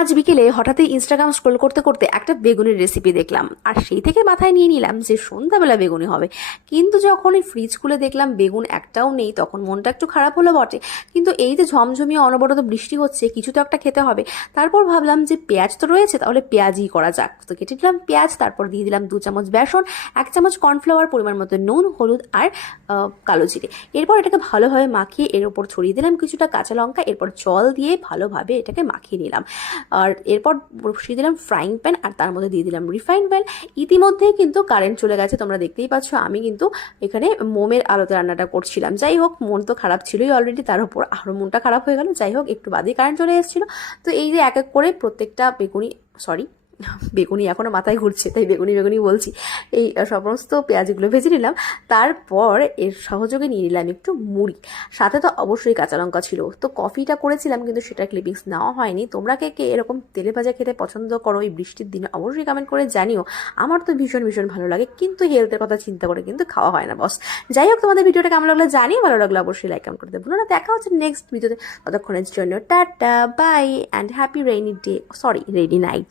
আজ বিকেলে হঠাৎই ইনস্টাগ্রাম স্ক্রোল করতে করতে একটা বেগুনের রেসিপি দেখলাম, আর সেই থেকে মাথায় নিয়ে নিলাম যে সন্ধ্যাবেলা বেগুনি হবে। কিন্তু যখন এই ফ্রিজ খুলে দেখলাম বেগুন একটাও নেই, তখন মনটা একটু খারাপ হলো বটে। কিন্তু এই যে ঝমঝমিয়ে অনবরত বৃষ্টি হচ্ছে, কিছু তো একটা খেতে হবে। তারপর ভাবলাম যে পেঁয়াজ তো রয়েছে, তাহলে পেঁয়াজই করা যাক। তো কেটে দিলাম পেঁয়াজ, তারপর দিয়ে দিলাম 2 চামচ বেসন, 1 চামচ কর্নফ্লাওয়ার, পরিমাণ মতো নুন, হলুদ আর কালো জিরে। এরপর এটাকে ভালোভাবে মাখিয়ে এর ওপর ছড়িয়ে দিলাম কিছুটা কাঁচা লঙ্কা, এরপর জল দিয়ে ভালোভাবে এটাকে মাখিয়ে নিলাম। আর এরপর বসিয়ে দিলাম ফ্রাইং প্যান, আর তার মধ্যে দিয়ে দিলাম রিফাইন্ড অয়েল। ইতিমধ্যেই কিন্তু কারেন্ট চলে গেছে, তোমরা দেখতেই পাচ্ছ। আমি কিন্তু এখানে মোমের আলোতে রান্নাটা করছিলাম। যাই হোক, মন তো খারাপ ছিলই অলরেডি, তার উপর আরও মনটা খারাপ হয়ে গেল। যাই হোক, একটু বাদেই কারেন্ট চলে এসেছিলো। তো এই যে এক এক করে প্রত্যেকটা বেগুনি এখনও মাথায় ঘুরছে, তাই বেগুনি বেগুনি বলছি। এই সমস্ত পেঁয়াজগুলো ভেজে নিলাম। তারপর এর সহযোগে নিয়ে নিলাম একটু মুড়ি, সাথে তো অবশ্যই কাঁচা লঙ্কা ছিল। তো কফিটা করেছিলাম, কিন্তু সেটা ক্লিপিংস নেওয়া হয়নি। তোমরা কে কে এরকম তেলে ভাজা খেতে পছন্দ করো এই বৃষ্টির দিনে, অবশ্যই কমেন্ট করে জানিও। আমার তো ভীষণ ভীষণ ভালো লাগে, কিন্তু হেলথের কথা চিন্তা করে কিন্তু খাওয়া হয় না বস। যাই হোক, তোমাদের ভিডিওটা কেমন লাগলো জানিও, ভালো লাগলো অবশ্যই লাইক কমেন্ট করতে ভুলো না। দেখা হচ্ছে নেক্সট ভিডিওতে, ততক্ষণের জন্য tata bye and happy rainy day, rainy night.